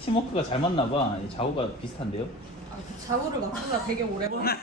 팀워크가 잘 맞나 봐. 이 좌우가 비슷한데요? 좌우를 맞추려 되게 오래 걸렸어요.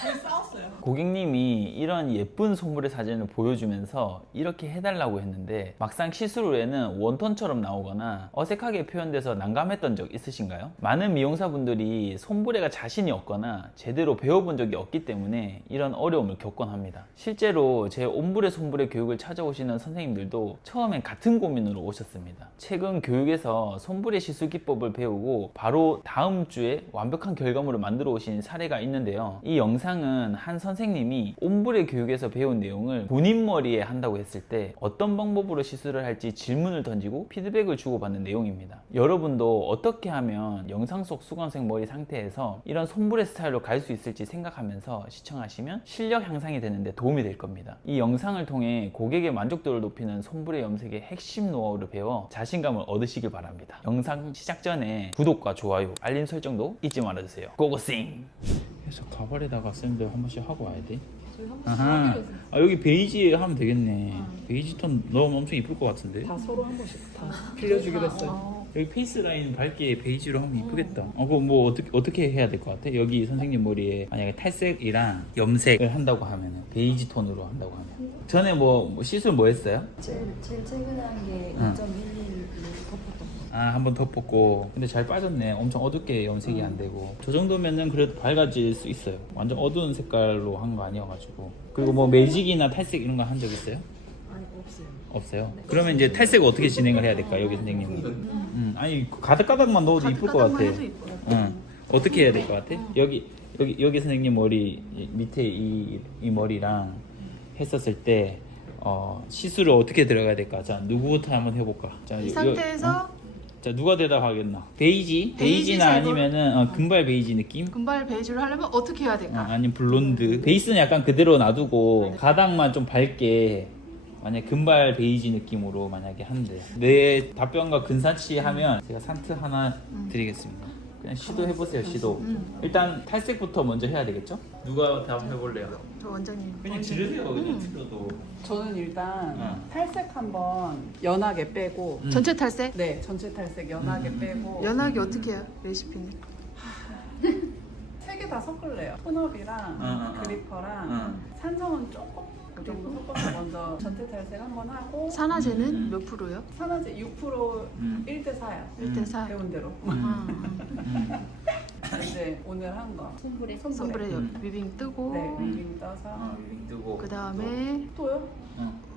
거의 싸웠어요. 고객님이 이런 예쁜 손물의 사진을 보여주면서 이렇게 해달라고 했는데 막상 시술 후에는 웜톤처럼 나오거나 어색하게 표현돼서 난감했던 적 있으신가요? 많은 미용사분들이 손브레가 자신이 없거나 제대로 배워본 적이 없기 때문에 이런 어려움을 겪곤 합니다. 실제로 제 옴브레 손브레 교육을 찾아오시는 선생님들도 처음엔 같은 고민으로 오셨습니다. 최근 교육에서 손브레 시술 기법을 배우고 바로 다음 주에 완벽한 결과물을 만들어 오신 사례가 있는데요. 이 영상은 한 선생님이 옴브레 교육에서 배운 내용을 본인 머리에 한다고 했을 때 어떤 방법으로 시술을 할지 질문을 던지고 피드백을 주고받는 내용입니다. 여러분도 어떻게 하면 영상 속 수강생 머리 상태에서 이런 손브레 스타일로 갈 수 있을지 생각하면서 시청하시면 실력 향상이 되는데 도움이 될 겁니다. 이 영상을 통해 고객의 만족도를 높이는 손브레 염색의 핵심 노하우를 배워 자신감을 얻으시길 바랍니다. 영상 시작 전에 구독과 좋아요, 알림 설정도 잊지 말아주세요. 고고싱! 그래서 가발에다가 샌들 한 번씩 하고 와야 돼. 저희 한 번씩 아하. 하기로 했어요. 아, 여기 베이지 하면 되겠네. 베이지 톤 넣으면 엄청 이쁠 것 같은데. 다 서로 한 번씩 다 빌려주기로 했어요. 여기 페이스 라인 밝게 베이지로 하면 이쁘겠다. 그거 뭐 어떻게 해야 될 것 같아? 여기 선생님 머리에 만약에 탈색이랑 염색을 한다고 하면 베이지 톤으로 한다고 하면 전에 뭐 시술 뭐 했어요? 제일 최근한 게 응. 2.11로 덮었던 거. 아, 한번 덮었고. 근데 잘 빠졌네. 엄청 어둡게 염색이 안 되고. 저 정도면은 그래도 밝아질 수 있어요. 완전 어두운 색깔로 한 거 아니어가지고. 그리고 뭐 매직이나 탈색 이런 거 한 적 있어요? 아니 없어요. 없어요? 그러면 이제 탈색을 어떻게 진행을 해야 될까, 여기 선생님은? 아니, 가득가득만 넣어도 이쁠 것 같아. 어떻게 해야 될 것 같아? 여기 선생님 머리 밑에 이 머리랑 했었을 때 시술을 어떻게 들어가야 될까? 자, 누구부터 한번 해볼까? 자, 이 상태에서 자, 누가 대답하겠나? 베이지나 베이지 아니면은 금발 베이지 느낌? 금발 베이지를 하려면 어떻게 해야 될까? 아니면 블론드. 베이스는 약간 그대로 놔두고 가닥만 좀 밝게, 만약 금발 베이지 느낌으로 만약에 한대. 내 답변과 근사치 하면 제가 산트 하나 드리겠습니다. 그냥 시도해보세요. 시도. 일단 탈색부터 먼저 해야 되겠죠? 누가 답해볼래요? 저 원장님. 그냥 지르세요. 그냥 틀어도. 저는 일단 응. 탈색 한번 연하게 빼고 전체 탈색? 네 전체 탈색 연하게 빼고 연하게 어떻게 해요? 레시피는? 세 개 다 섞을래요. 톤업이랑 그리퍼랑 산성은 조금 그 정도 섞어서 먼저 전체 탈색 한번 하고 산화제는 몇 프로요? 산화제 6% 1대4요. 1대4. 배운 대로. 이제 오늘 한 거. 손불에 손불에 위빙 뜨고 네, 위빙 떠서. 뜨고. 그 다음에 또요?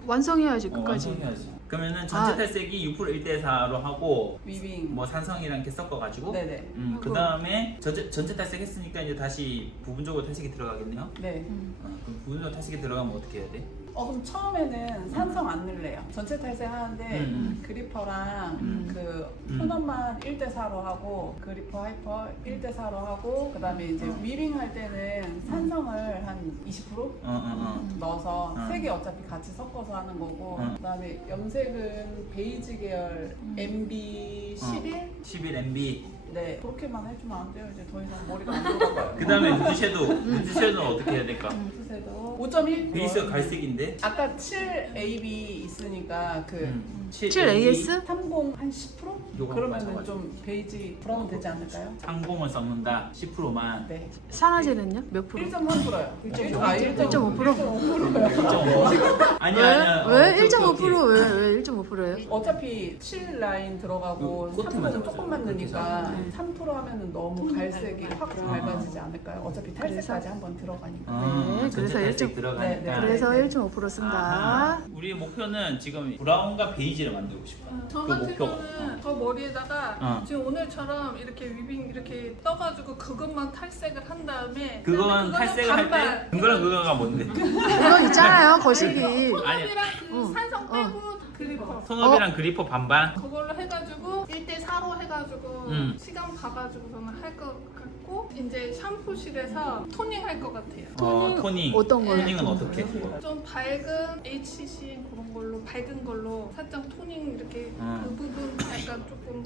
완성해야지 끝까지. 완성해야지. 그러면은 전체 탈색이 6% 1대4로 하고 위빙. 뭐 산성이랑 이렇게 섞어가지고. 네네. 그 다음에 전체 탈색 했으니까 이제 다시 부분적으로 탈색이 들어가겠네요. 네. 그럼 부분적으로 탈색이 들어가면 어떻게 해야 돼? 그럼 처음에는 산성 안 넣을래요. 전체 탈색 하는데 그리퍼랑 그 톤업만 1대4로 하고 그리퍼 하이퍼 1대4로 하고 그 다음에 이제 위빙 할 때는 산성을 한 20% 넣어서 세 개 어차피 같이 섞어서 하는 거고 그 다음에 염색은 베이지 계열 MB 11? 11MB. 네 그렇게만 해주면 안 돼요. 이제 더 이상 머리가 안 들어가요. 그 다음에 누드섀도우는 어떻게 해야 될까? 셋도 5.1? 베이스가 갈색인데. 아까 7AB 있으니까 그 7AS? 30 한 10%? 요거 그러면은 맞춰가지고. 좀 베이지 브라운 되지 않을까요? 상봉을 섞는다 10%만. 네. 산화제는요? 몇 프로? 1.3%요. 1.5%? 아니야. 왜? 1.5%? 왜 1.5%예요? 어차피 7 라인 들어가고 그 코트 3은 맞아. 조금만 그렇게 넣으니까 3% 하면은 너무 갈색이 확 아. 밝아지지 않을까요? 어차피 탈색까지 한번 들어가니까. 네, 그래서 전체 탈색 1.5% 들어가니까. 네, 그래서 네. 1.5% 쓴다. 아하. 우리의 목표는 지금 브라운과 베이지를 만들고 싶어. 저 그 같은 목표. 경우는 저 머리에다가 어. 지금 오늘처럼 이렇게 위빙 이렇게 떠가지고 그것만 탈색을 한 다음에 그건 그다음에 탈색을 할 때 반반. 그거랑 그거가 뭔데? 그거 있잖아요, 거시기. 톤업이랑 그 어. 산성 빼고 그리퍼 톤업이랑 그리퍼 반반. 그걸로 해가지고 1대4로 해가지고 시간 봐가지고서는 할 것 같고 이제 샴푸실에서 토닝 할 것 같아요. 토닝. 어떤 걸로? 토닝은 어떻게? 좀 밝은 HC 그런 걸로 밝은 걸로 살짝 토닝 이렇게 그 부분 약간 조금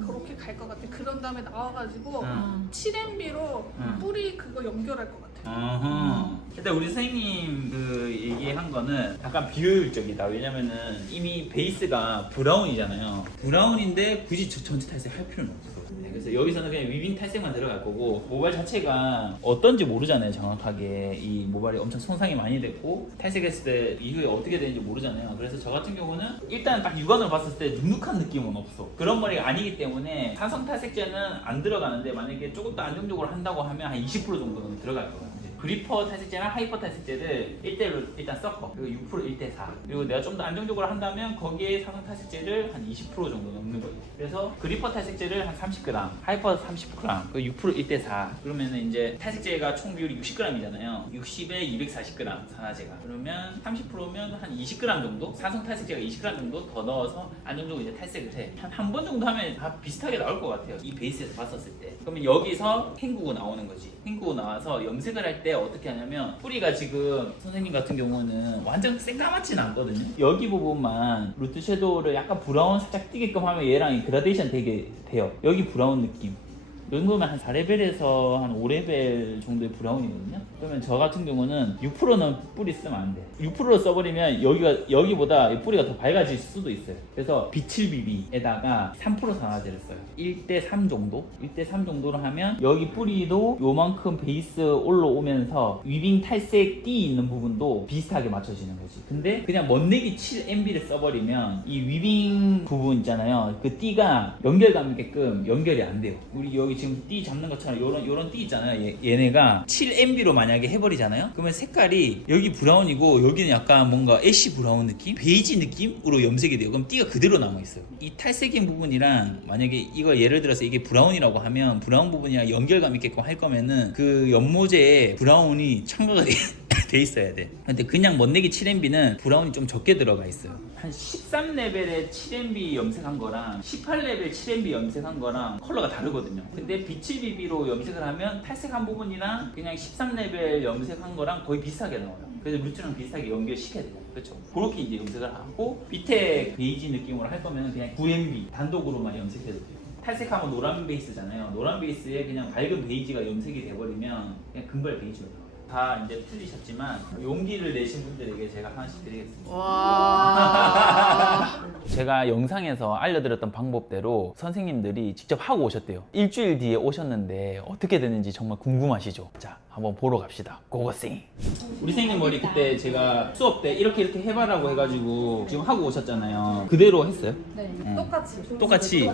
그렇게 갈 것 같아. 그런 다음에 나와가지고 7MB로 뿌리 그거 연결할 것 같아. 일단 우리 선생님 그 얘기한 거는 약간 비효율적이다. 왜냐면은 이미 베이스가 브라운이잖아요. 브라운인데 굳이 전체 탈색 할 필요는 없어. 그래서 여기서는 그냥 위빙 탈색만 들어갈 거고, 모발 자체가 어떤지 모르잖아요. 정확하게 이 모발이 엄청 손상이 많이 됐고 탈색했을 때 이후에 어떻게 되는지 모르잖아요. 그래서 저 같은 경우는 일단 딱 육안으로 봤을 때 눅눅한 느낌은 없어. 그런 머리가 아니기 때문에 산성 탈색제는 안 들어가는데, 만약에 조금 더 안정적으로 한다고 하면 한 20% 정도는 들어갈 거예요. 그리퍼 탈색제랑 하이퍼 탈색제를 1대1로 일단 섞어. 그리고 6% 1대4. 그리고 내가 좀 더 안정적으로 한다면 거기에 산성 탈색제를 한 20% 정도 넣는 거예요. 그래서 그리퍼 탈색제를 한 30g, 하이퍼 30g, 그리고 6% 1대4. 그러면은 이제 탈색제가 총 비율이 60g이잖아요. 60에 240g 산화제가. 그러면 30%면 한 20g 정도? 산성 탈색제가 20g 정도 더 넣어서 안정적으로 이제 탈색을 해. 한 번 정도 하면 다 비슷하게 나올 것 같아요. 이 베이스에서 봤었을 때. 그러면 여기서 헹구고 나오는 거지. 헹구고 나와서 염색을 할 때 어떻게 하냐면, 뿌리가 지금 선생님 같은 경우는 완전 새까맣지는 않거든요. 여기 부분만 루트 섀도우를 약간 브라운 살짝 띄게끔 하면 얘랑 그라데이션 되게 돼요. 여기 브라운 느낌. 이 정도면 한 4레벨에서 한 5레벨 정도의 브라운이거든요. 그러면 저 같은 경우는 6%는 뿌리 쓰면 안 돼. 6%로 써버리면 여기보다 뿌리가 더 밝아질 수도 있어요. 그래서 비칠비비에다가 3% 산화제를 써요. 1대3 정도? 1대3 정도로 하면 여기 뿌리도 요만큼 베이스 올라오면서 위빙 탈색 띠 있는 부분도 비슷하게 맞춰지는 거지. 근데 그냥 멋내기 7MB를 써버리면 이 위빙 부분 있잖아요. 그 띠가 연결감 있게끔 연결이 안 돼요. 우리 여기 지금 띠 잡는 것처럼 요런 띠 있잖아요. 얘네가 7MB로 만약에 해버리잖아요. 그러면 색깔이 여기 브라운이고 여기는 약간 뭔가 애쉬 브라운 느낌? 베이지 느낌으로 염색이 돼요. 그럼 띠가 그대로 남아있어요. 이 탈색인 부분이랑 만약에 이거 예를 들어서 이게 브라운이라고 하면 브라운 부분이랑 연결감 있게끔 할 거면은 그 연모제에 브라운이 첨가가 돼 있어야 돼. 근데 그냥 멋내기 7MB는 브라운이 좀 적게 들어가 있어요. 한 13레벨에 7MB 염색한 거랑 18레벨 7MB 염색한 거랑 컬러가 다르거든요. 근데 비칠비비로 염색을 하면 탈색한 부분이랑 그냥 13레벨 염색한 거랑 거의 비슷하게 나와요. 그래서 루트랑 비슷하게 연결시켜야 돼요. 그렇죠. 그렇게 이제 염색을 하고, 밑에 베이지 느낌으로 할 거면 그냥 9MB 단독으로만 염색해도 돼요. 탈색하면 노란 베이스잖아요. 노란 베이스에 그냥 밝은 베이지가 염색이 돼버리면 그냥 금발 베이지가 나와요. 다 이제 틀리셨지만 용기를 내신 분들에게 제가 하나씩 드리겠습니다. 와. 제가 영상에서 알려드렸던 방법대로 선생님들이 직접 하고 오셨대요. 일주일 뒤에 오셨는데 어떻게 됐는지 정말 궁금하시죠? 자, 한번 보러 갑시다. 고고싱! 우리 선생님 머리 그때 제가 수업 때 이렇게 해봐라고 해가지고 지금 하고 오셨잖아요. 그대로 했어요? 네, 응. 똑같이. 똑같이?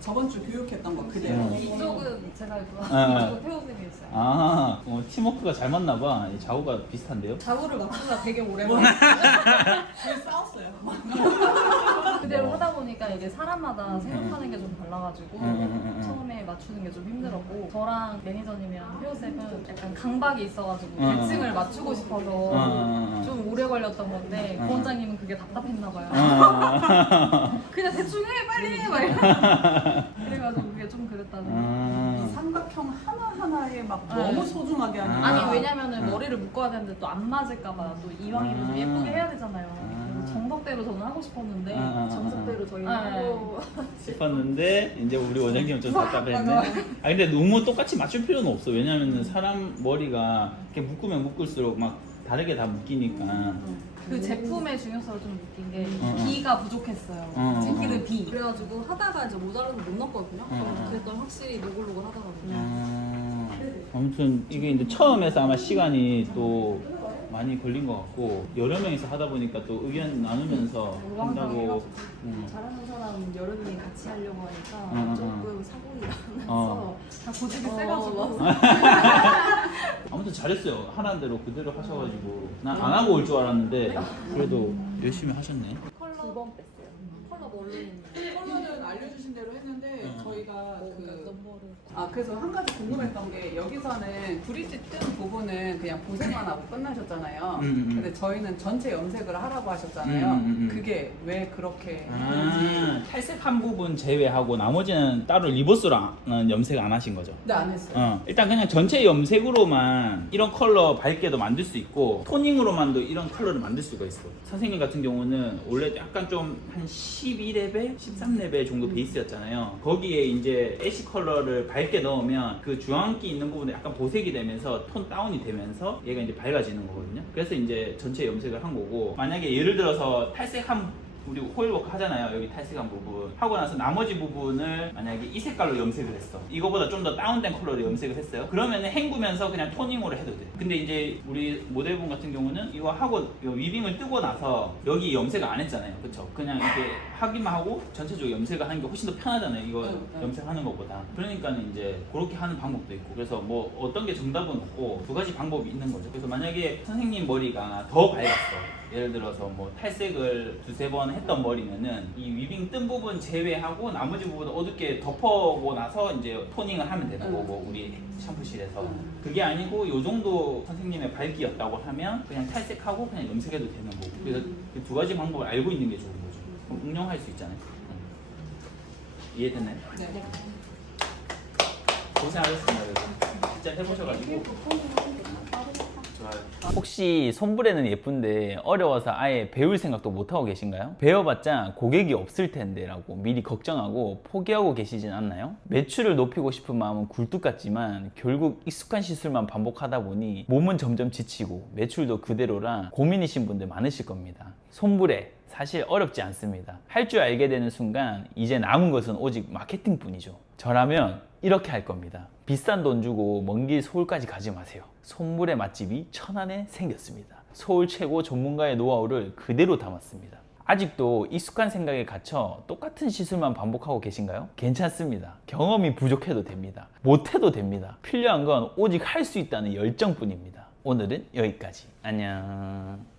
저번 주 교육했던 거 그대로. 이쪽은 제가 있고, 응. 이쪽은 태호쌤이 있어요. 아, 팀워크가 잘 맞나봐. 자우가 비슷한데요? 자구를 맞추려 되게 오래 둘이 싸웠어요. 그대로 하다 보니까 이게 사람마다 생각하는 게 좀 달라가지고 음. 처음에 맞추는 게 좀 힘들었고, 저랑 매니저님이랑 태호쌤은 약간 강박이 있어가지고 음. 대칭을 맞추고 싶어서 음. 좀 오래 걸렸던 건데 음. 부원장님은 그게 답답했나봐요. 아. 그냥 대충 해 빨리 해! 막 그래가지고 그게 좀 그랬다는 이 삼각형 하나하나에 막 네. 너무 소중하게 하는. 아니 왜냐면은 머리를 묶어야 되는데 또 안 맞을까봐 또 이왕이면 좀 예쁘게 해야 되잖아요. 그래서 정석대로 저는 하고 싶었는데 정석대로 저희가 하고. 싶었는데 이제 우리 원장님은 좀 답답했네. 아 근데 너무 똑같이 맞출 필요는 없어. 왜냐면은 사람 머리가 이렇게 묶으면 묶을수록 막 다르게 다 묶이니까. 그 제품의 중요성을 좀 느낀 게 음. B가 부족했어요. 음. 제키드 B. 그래가지고 하다가 이제 모자라서 못 넣었거든요. 음. 그랬더니 확실히 노골노골 하더라고요. 아무튼 이게 이제 처음에서 아마 시간이 또 많이 걸린 것 같고, 여러 명이서 하다 보니까 또 의견 나누면서 한다고. 잘하는 사람 여러 명이 같이 하려고 하니까 음. 조금 사고가 어. 나서 다 고집이 세가지고. 아무튼 잘했어요. 하라는 대로 그대로 하셔가지고 난 안 하고 올 줄 알았는데 그래도 열심히 하셨네. 컬러 2번 뺐어요. 컬러 뭘로 했는데 컬러는 알려주신 대로 했는데 저희가 넘버를 그래서 한 가지 궁금했던 게, 여기서는 브릿지 뜬 부분은 그냥 보색만 하고 끝나셨잖아요. 근데 저희는 전체 염색을 하라고 하셨잖아요. 그게 왜 그렇게 했는지. 탈색한 부분 제외하고 나머지는 따로 리버스로는 염색 안 하신 거죠? 네, 안 했어요. 일단 그냥 전체 염색으로만 이런 컬러 밝게도 만들 수 있고, 토닝으로만도 이런 컬러를 만들 수가 있어. 선생님 같은 경우는 원래 약간 좀 한 12레벨? 13레벨 정도 베이스였잖아요. 거기에 여기에 이제 애쉬 컬러를 밝게 넣으면 그 주황기 있는 부분에 약간 보색이 되면서 톤 다운이 되면서 얘가 이제 밝아지는 거거든요. 그래서 이제 전체 염색을 한 거고, 만약에 예를 들어서 탈색한 우리 호일워크 하잖아요. 여기 탈색한 부분 하고 나서 나머지 부분을 만약에 이 색깔로 염색을 했어. 이거보다 좀 더 다운된 컬러로 염색을 했어요. 그러면은 헹구면서 그냥 토닝으로 해도 돼. 근데 이제 우리 모델분 같은 경우는 이거 하고 이 위빙을 뜨고 나서 여기 염색을 안 했잖아요. 그쵸? 그냥 이렇게 하기만 하고 전체적으로 염색을 하는 게 훨씬 더 편하잖아요. 이거 염색하는 것보다. 그러니까는 이제 그렇게 하는 방법도 있고, 그래서 뭐 어떤 게 정답은 없고 두 가지 방법이 있는 거죠. 그래서 만약에 선생님 머리가 더 밝았어. 예를 들어서 뭐 탈색을 두세 번 했던 머리면은 이 위빙 뜬 부분 제외하고 나머지 부분을 어둡게 덮어고 나서 이제 토닝을 하면 되는 거고, 우리 샴푸실에서. 그게 아니고 요 정도 선생님의 밝기였다고 하면 그냥 탈색하고 그냥 염색해도 되는 거고. 그래서 그 두 가지 방법을 알고 있는 게 좋은 거죠. 그럼 응용할 수 있잖아요. 이해됐나요? 네. 고생하셨습니다. 여러분. 진짜 해보셔가지고. 좋아요. 혹시 손브레는 예쁜데 어려워서 아예 배울 생각도 못하고 계신가요? 배워봤자 고객이 없을 텐데 라고 미리 걱정하고 포기하고 계시진 않나요? 매출을 높이고 싶은 마음은 굴뚝 같지만 결국 익숙한 시술만 반복하다 보니 몸은 점점 지치고 매출도 그대로라 고민이신 분들 많으실 겁니다. 손브레 사실 어렵지 않습니다. 할 줄 알게 되는 순간 이제 남은 것은 오직 마케팅뿐이죠. 저라면 이렇게 할 겁니다. 비싼 돈 주고 먼 길 서울까지 가지 마세요. 손물의 맛집이 천안에 생겼습니다. 서울 최고 전문가의 노하우를 그대로 담았습니다. 아직도 익숙한 생각에 갇혀 똑같은 시술만 반복하고 계신가요? 괜찮습니다. 경험이 부족해도 됩니다. 못해도 됩니다. 필요한 건 오직 할 수 있다는 열정뿐입니다. 오늘은 여기까지. 안녕.